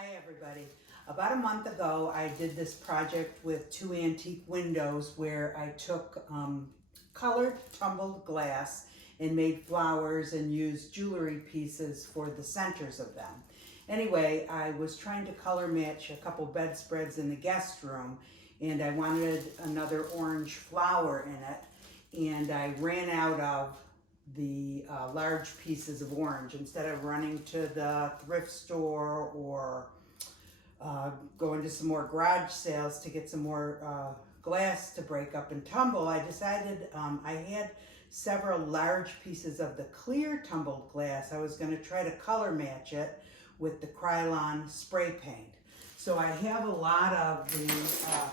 Hi everybody. About a month ago I did this project with two antique windows where I took colored tumbled glass and made flowers and used jewelry pieces for the centers of them. Anyway, I was trying to color match a couple bedspreads in the guest room and I wanted another orange flower in it, and I ran out of the large pieces of orange. Instead of running to the thrift store or going to some more garage sales to get some more glass to break up and tumble, I decided I had several large pieces of the clear tumbled glass. I was going to try to color match it with the Krylon spray paint. So I have a lot of the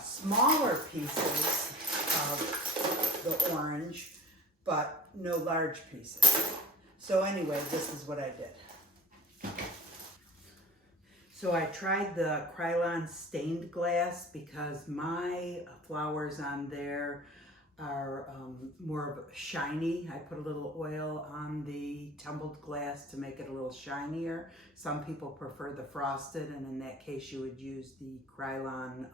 smaller pieces of the orange, but no large pieces. So anyway, this is what I did. So I tried the Krylon stained glass because my flowers on there are more of shiny. I put a little oil on the tumbled glass to make it a little shinier. Some people prefer the frosted, and in that case you would use the Krylon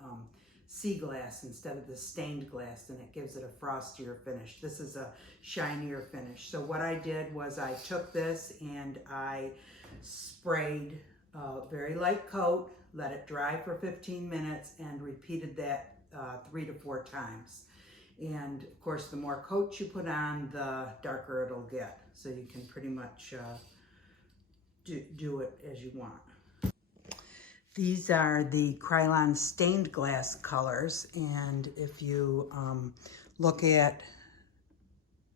Sea Glass instead of the stained glass, and it gives it a frostier finish. This is a shinier finish. So what I did was I took this and I sprayed a very light coat, let it dry for 15 minutes, and repeated that 3 to 4 times. And of course, the more coats you put on, the darker it'll get. So you can pretty much do it as you want. These are the Krylon stained glass colors, and if you look at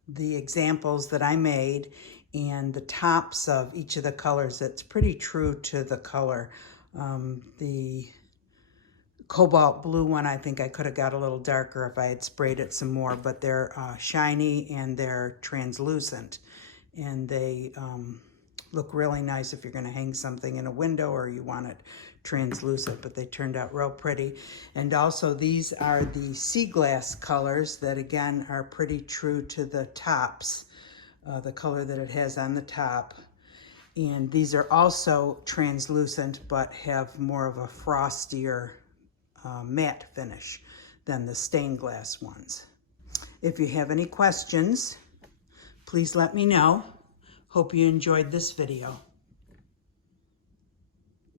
the examples that I made and the tops of each of the colors, it's pretty true to the color. The cobalt blue one, I think I could have got a little darker if I had sprayed it some more, but they're shiny and they're translucent, and they look really nice if you're going to hang something in a window or you want it translucent, but they turned out real pretty. And also these are the sea glass colors that again are pretty true to the tops, the color that it has on the top. And these are also translucent but have more of a frostier matte finish than the stained glass ones. If you have any questions, please let me know. Hope you enjoyed this video.